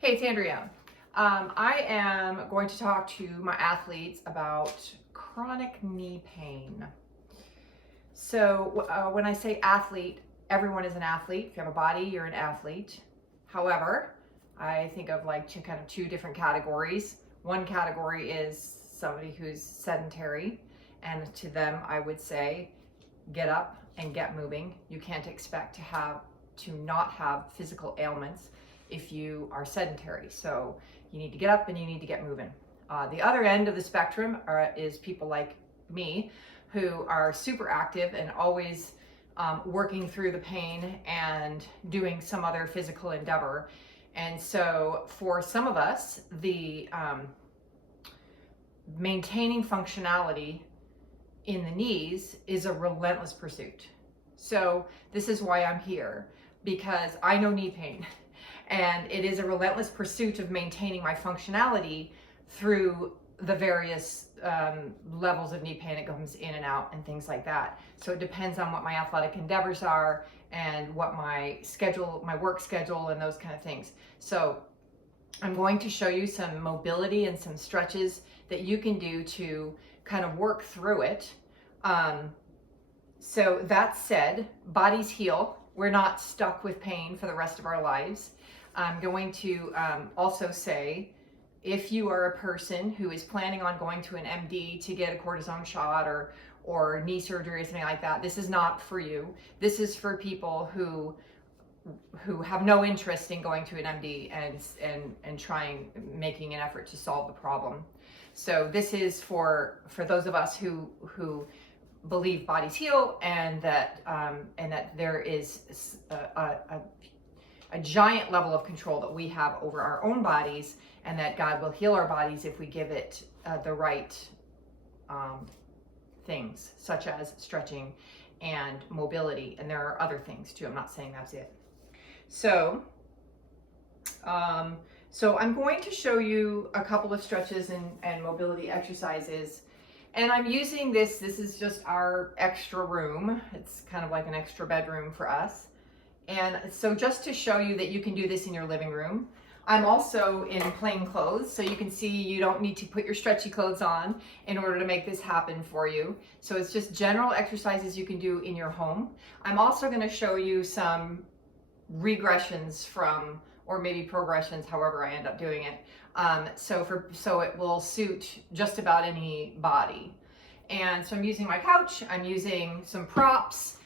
Hey, it's Andrea. I am going to talk to my athletes about chronic knee pain. So when I say athlete, everyone is an athlete. If you have a body, you're an athlete. However, I think of like kind of two different categories. One category is somebody who's sedentary, and to them I would say, get up and get moving. You can't expect to not have physical ailments if you are sedentary. So you need to get up and you need to get moving. The other end of the spectrum is people like me who are super active and always working through the pain and doing some other physical endeavor. And so for some of us, the maintaining functionality in the knees is a relentless pursuit. So this is why I'm here, because I know knee pain, and it is a relentless pursuit of maintaining my functionality through the various levels of knee pain. It comes in and out and things like that. So it depends on what my athletic endeavors are and what my schedule, my work schedule, and those kind of things. So I'm going to show you some mobility and some stretches that you can do to kind of work through it. So that said, bodies heal. We're not stuck with pain for the rest of our lives. I'm going to also say, if you are a person who is planning on going to an MD to get a cortisone shot or knee surgery or something like that, this is not for you. This is for people who have no interest in going to an MD and making an effort to solve the problem. So this is for those of us who believe bodies heal, and that there is a giant level of control that we have over our own bodies, and that God will heal our bodies if we give it the right things, such as stretching and mobility. And there are other things too. I'm not saying that's it. So I'm going to show you a couple of stretches and mobility exercises. And I'm using this is just our extra room. It's kind of like an extra bedroom for us. And so just to show you that you can do this in your living room. I'm also in plain clothes, so you can see you don't need to put your stretchy clothes on in order to make this happen for you. So it's just general exercises you can do in your home. I'm also going to show you some regressions from, or maybe progressions, however I end up doing it. So it will suit just about any body. And so I'm using my couch, I'm using some props.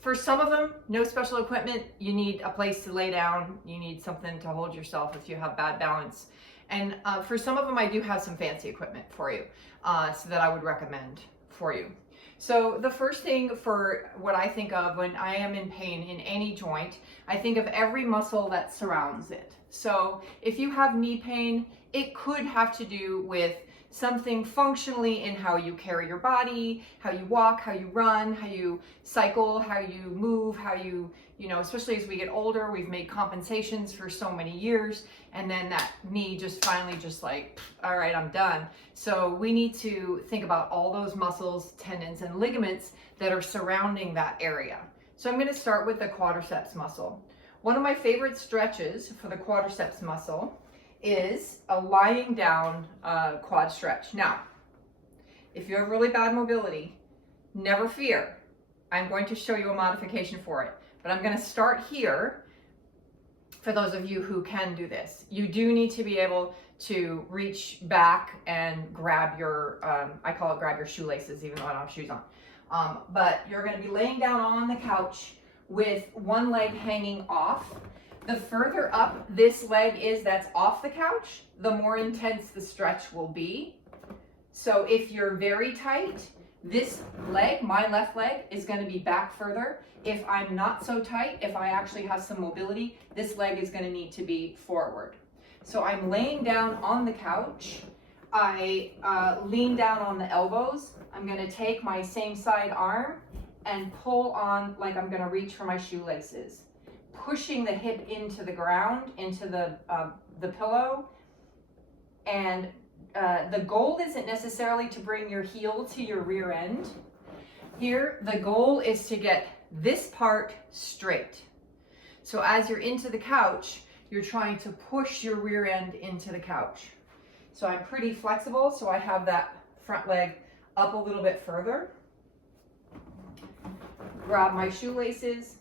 For some of them, no special equipment. You need a place to lay down. You need something to hold yourself if you have bad balance. And for some of them, I do have some fancy equipment for you, so that I would recommend for you. So the first thing for what I think of when I am in pain in any joint, I think of every muscle that surrounds it. So if you have knee pain, it could have to do with something functionally in how you carry your body, how you walk, how you run, how you cycle, how you move, how you especially as we get older, we've made compensations for so many years, and then that knee just finally just like, all right, I'm done. So we need to think about all those muscles, tendons, and ligaments that are surrounding that area. So I'm going to start with the quadriceps muscle. One of my favorite stretches for the quadriceps muscle is a lying down quad stretch. Now, if you have really bad mobility, never fear. I'm going to show you a modification for it, but I'm going to start here. For those of you who can do this, you do need to be able to reach back and grab your, I call it grab your shoelaces, even though I don't have shoes on. But you're going to be laying down on the couch with one leg hanging off. The further up this leg is that's off the couch, the more intense the stretch will be. So if you're very tight, this leg, my left leg, is going to be back further. If I'm not so tight, if I actually have some mobility, this leg is going to need to be forward. So I'm laying down on the couch. I lean down on the elbows. I'm going to take my same side arm and pull on like I'm going to reach for my shoelaces, pushing the hip into the ground, into the pillow. And the goal isn't necessarily to bring your heel to your rear end. Here, the goal is to get this part straight. So as you're into the couch, you're trying to push your rear end into the couch. So I'm pretty flexible, so I have that front leg up a little bit further. Grab my shoelaces,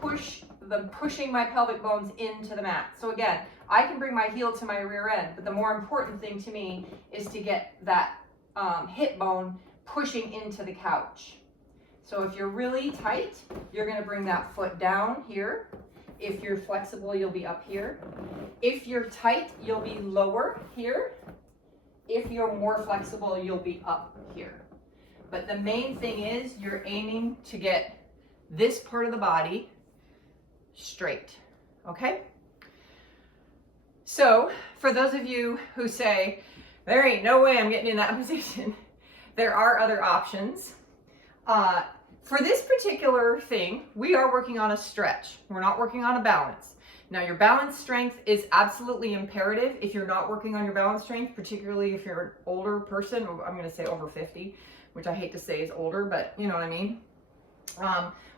pushing my pelvic bones into the mat. So again, I can bring my heel to my rear end, but the more important thing to me is to get that hip bone pushing into the couch. So if you're really tight, you're going to bring that foot down here. If you're flexible, you'll be up here. If you're tight, you'll be lower here. If you're more flexible, you'll be up here. But the main thing is you're aiming to get this part of the body straight, okay? So for those of you who say, there ain't no way I'm getting in that position, there are other options. For this particular thing, we are working on a stretch. We're not working on a balance. Now, your balance strength is absolutely imperative if you're not working on your balance strength, particularly if you're an older person. I'm going to say over 50, which I hate to say is older, but you know what I mean.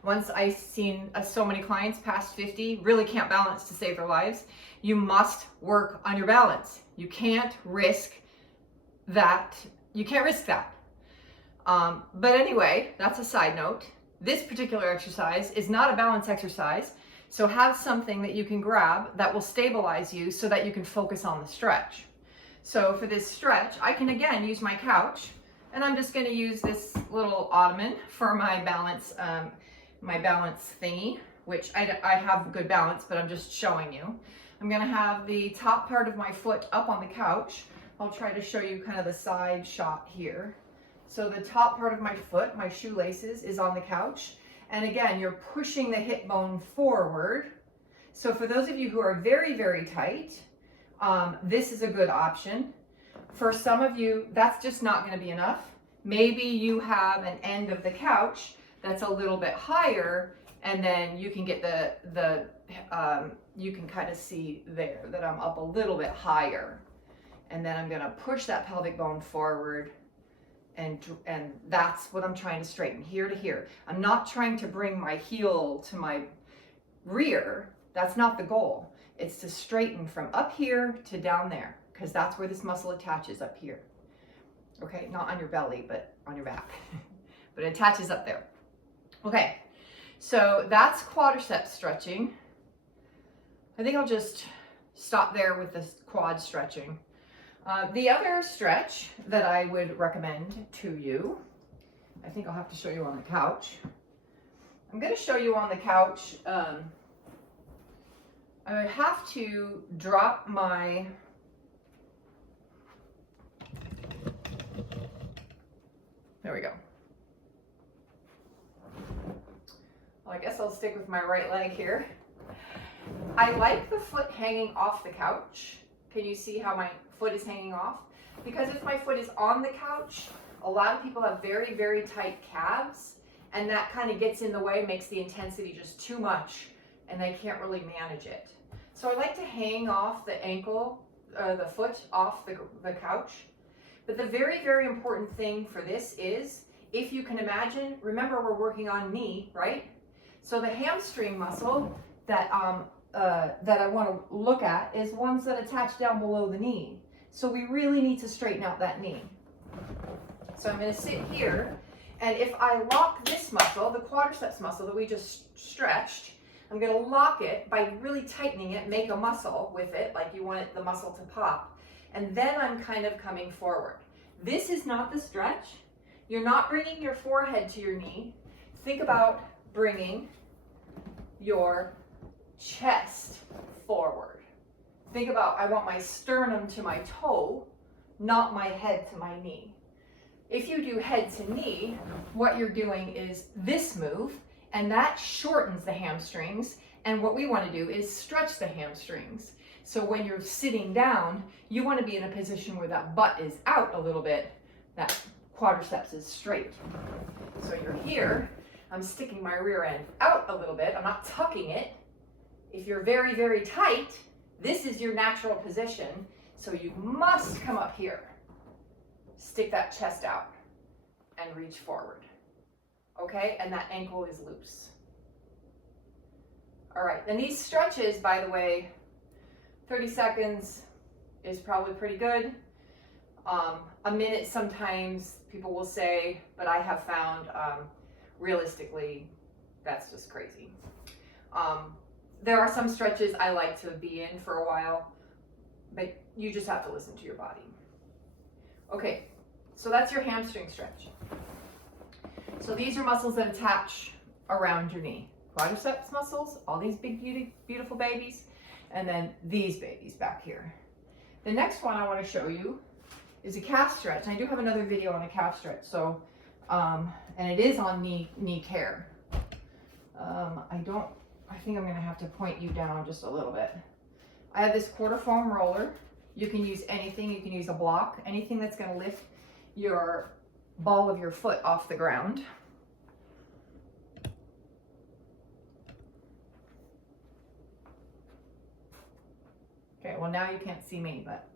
Once I've seen so many clients past 50 really can't balance to save their lives. You must work on your balance. You can't risk that. You can't risk that. But anyway, that's a side note. This particular exercise is not a balance exercise. So have something that you can grab that will stabilize you so that you can focus on the stretch. So for this stretch, I can again use my couch, and I'm just going to use this little ottoman for my balance thingy, which I have good balance, but I'm just showing you. I'm going to have the top part of my foot up on the couch. I'll try to show you kind of the side shot here. So the top part of my foot, my shoelaces, is on the couch. And again, you're pushing the hip bone forward. So for those of you who are very, very tight, this is a good option. For some of you, that's just not going to be enough. Maybe you have an end of the couch that's a little bit higher, and then you can get you can kind of see there that I'm up a little bit higher. And then I'm going to push that pelvic bone forward. And that's what I'm trying to straighten, here to here. I'm not trying to bring my heel to my rear. That's not the goal. It's to straighten from up here to down there, because that's where this muscle attaches, up here. Okay, not on your belly, but on your back. But it attaches up there. Okay, so that's quadriceps stretching. I think I'll just stop there with this quad stretching. The other stretch that I would recommend to you, I think I'll have to show you on the couch. I'm going to show you on the couch. I would have to drop my there we go. Well, I guess I'll stick with my right leg here. I like the foot hanging off the couch. Can you see how my foot is hanging off? Because if my foot is on the couch, a lot of people have very, very tight calves, and that kind of gets in the way, makes the intensity just too much, and they can't really manage it. So I like to hang off the ankle, the foot off the couch. But the very, very important thing for this is, if you can imagine, remember we're working on knee, right? So the hamstring muscle that I want to look at is ones that attach down below the knee. So we really need to straighten out that knee. So I'm going to sit here, and if I lock this muscle, the quadriceps muscle that we just stretched, I'm going to lock it by really tightening it, make a muscle with it, like you want the muscle to pop, and then I'm kind of coming forward. This is not the stretch. You're not bringing your forehead to your knee. Think about bringing your chest forward. Think about, I want my sternum to my toe, not my head to my knee. If you do head to knee, what you're doing is this move, and that shortens the hamstrings, and what we want to do is stretch the hamstrings. So when you're sitting down, you want to be in a position where that butt is out a little bit, that quadriceps is straight. So you're here, I'm sticking my rear end out a little bit, I'm not tucking it. If you're very, very tight, this is your natural position, so you must come up here. Stick that chest out and reach forward. Okay, and that ankle is loose. All right, and these stretches, by the way, 30 seconds is probably pretty good. A minute sometimes people will say, but I have found realistically that's just crazy. There are some stretches I like to be in for a while, but you just have to listen to your body. Okay, so that's your hamstring stretch. So these are muscles that attach around your knee. Quadriceps muscles, all these big, beautiful babies, and then these babies back here. The next one I want to show you is a calf stretch. I do have another video on a calf stretch, so, and it is on knee care. I think I'm gonna have to point you down just a little bit. I have this quarter foam roller. You can use anything. You can use a block, anything that's gonna lift your ball of your foot off the ground. Okay, well now you can't see me, but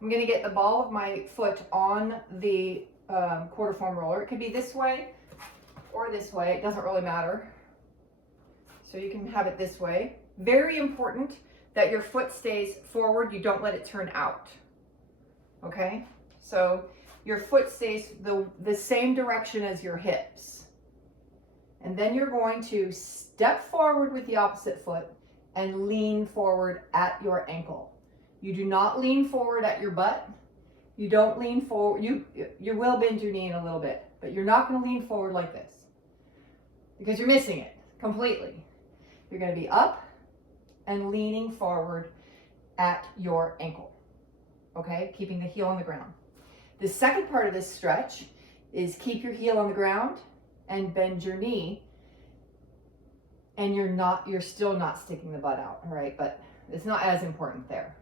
I'm gonna get the ball of my foot on the quarter foam roller. It could be this way or this way, it doesn't really matter. So you can have it this way. Very important that your foot stays forward, you don't let it turn out. Okay, so your foot stays the same direction as your hips. And then you're going to step forward with the opposite foot and lean forward at your ankle. You do not lean forward at your butt. You don't lean forward. You will bend your knee in a little bit, but you're not going to lean forward like this because you're missing it completely. You're going to be up and leaning forward at your ankle. Okay, keeping the heel on the ground. The second part of this stretch is keep your heel on the ground and bend your knee. And you're still not sticking the butt out, all right? But it's not as important there.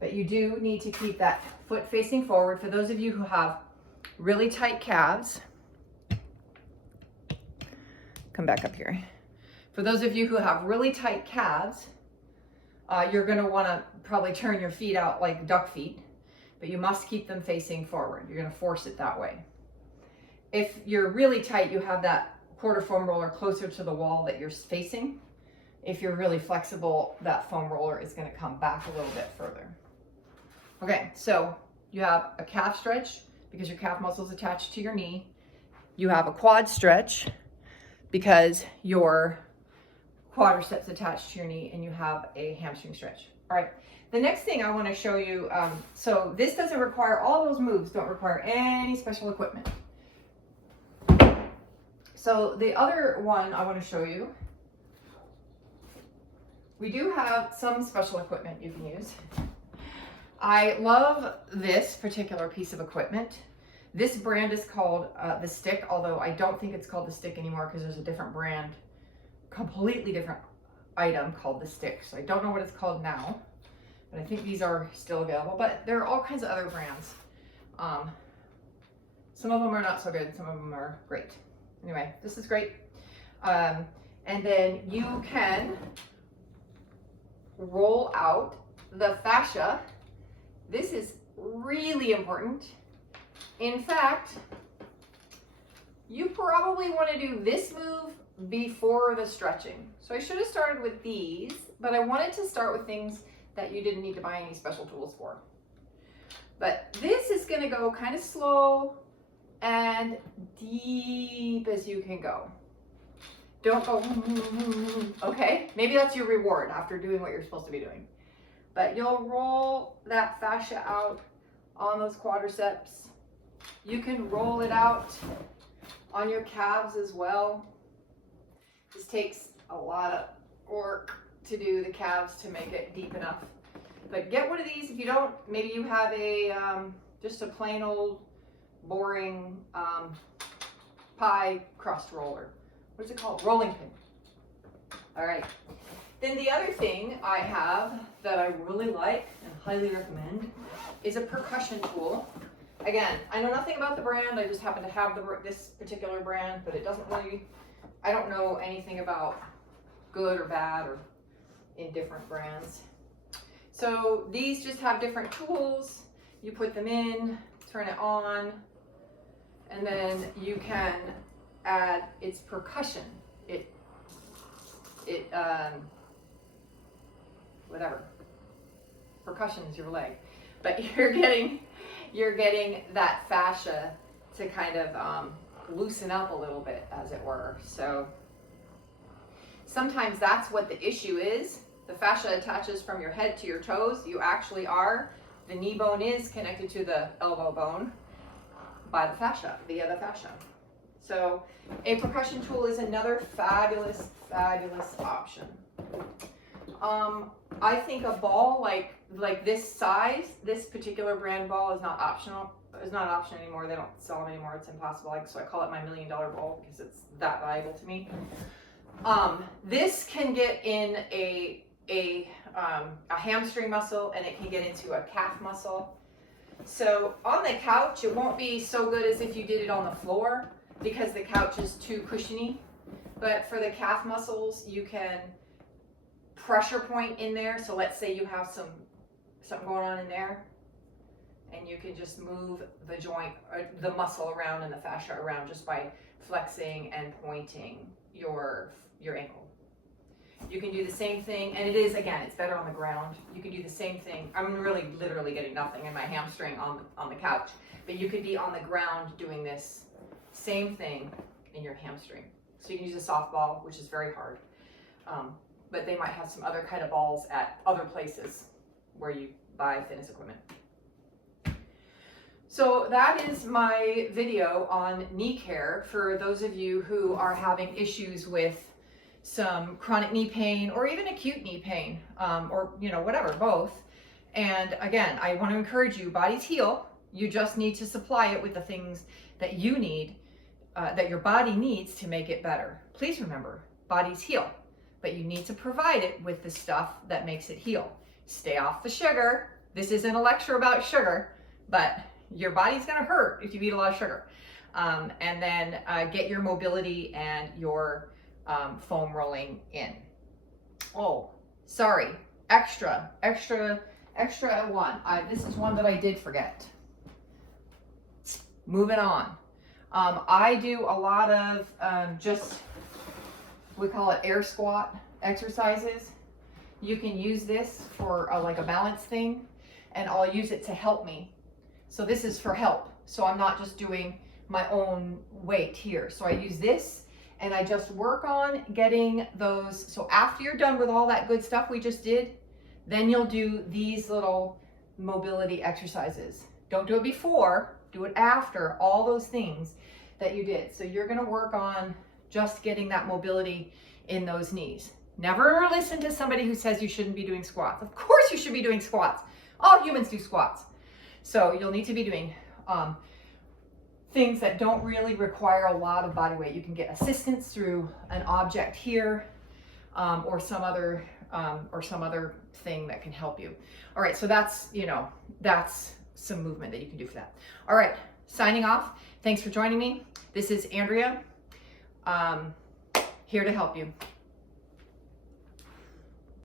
But you do need to keep that foot facing forward. For those of you who have really tight calves, come back up here. For those of you who have really tight calves, you're gonna wanna probably turn your feet out like duck feet, but you must keep them facing forward. You're gonna force it that way. If you're really tight, you have that quarter foam roller closer to the wall that you're facing. If you're really flexible, that foam roller is going to come back a little bit further. Okay, so you have a calf stretch because your calf muscle is attached to your knee. You have a quad stretch because your quadriceps attached to your knee, and you have a hamstring stretch. All right, the next thing I want to show you, so this doesn't require, all those moves don't require any special equipment. So the other one I want to show you, we do have some special equipment you can use. I love this particular piece of equipment. This brand is called the Stick, although I don't think it's called the Stick anymore because there's a different brand, completely different item called the Stick. So I don't know what it's called now, but I think these are still available. But there are all kinds of other brands. Some of them are not so good, some of them are great. Anyway, this is great. And then you can roll out the fascia. This is really important. In fact, you probably want to do this move before the stretching. So I should have started with these, but I wanted to start with things that you didn't need to buy any special tools for. But this is going to go kind of slow and deep as you can go. Don't go, okay? Maybe that's your reward after doing what you're supposed to be doing. But you'll roll that fascia out on those quadriceps. You can roll it out on your calves as well. This takes a lot of work to do the calves to make it deep enough. But get one of these. If you don't, maybe you have a just a plain old boring pie crust roller. What's it called? Rolling pin. All right. Then the other thing I have that I really like and highly recommend is a percussion tool. Again, I know nothing about the brand. I just happen to have this particular brand, but it doesn't really, I don't know anything about good or bad or indifferent brands. So these just have different tools. You put them in, turn it on, and then you can add its percussion. whatever. Percussion is your leg, but you're getting that fascia to kind of loosen up a little bit, as it were. So sometimes that's what the issue is. The fascia attaches from your head to your toes. You actually are, the knee bone is connected to the elbow bone by the fascia, via the fascia. So a percussion tool is another fabulous, fabulous option. I think a ball like this size, this particular brand ball is not optional. It's not an option anymore. They don't sell them anymore. It's impossible. So I call it my $1 million ball because it's that valuable to me. This can get in a hamstring muscle, and it can get into a calf muscle. So on the couch, it won't be so good as if you did it on the floor because the couch is too cushiony. But for the calf muscles, you can pressure point in there. So let's say you have something going on in there, and you can just move the joint, or the muscle around and the fascia around just by flexing and pointing your ankle. You can do the same thing, and it is, again, it's better on the ground. You can do the same thing. I'm really literally getting nothing in my hamstring on the couch, but you could be on the ground doing this same thing in your hamstring. So you can use a softball, which is very hard, but they might have some other kind of balls at other places where you buy fitness equipment. So that is my video on knee care for those of you who are having issues with some chronic knee pain or even acute knee pain, or whatever, both. And again, I want to encourage you, bodies heal. You just need to supply it with the things that you need, that your body needs to make it better. Please remember, bodies heal, but you need to provide it with the stuff that makes it heal. Stay off the sugar. This isn't a lecture about sugar, but your body's going to hurt if you eat a lot of sugar. And then get your mobility and your foam rolling in. Oh, sorry, extra one. This is one that I did forget. Moving on. I do a lot of we call it air squat exercises. You can use this for like a balance thing, and I'll use it to help me. So this is for help. So I'm not just doing my own weight here. So I use this, and I just work on getting those. So after you're done with all that good stuff we just did, then you'll do these little mobility exercises. Don't do it before, do it after all those things that you did. So you're gonna work on just getting that mobility in those knees. Never listen to somebody who says you shouldn't be doing squats. Of course you should be doing squats. All humans do squats. So you'll need to be doing things that don't really require a lot of body weight. You can get assistance through an object here, or some other thing that can help you. All right, so that's some movement that you can do for that. All right, signing off. Thanks for joining me. This is Andrea, here to help you.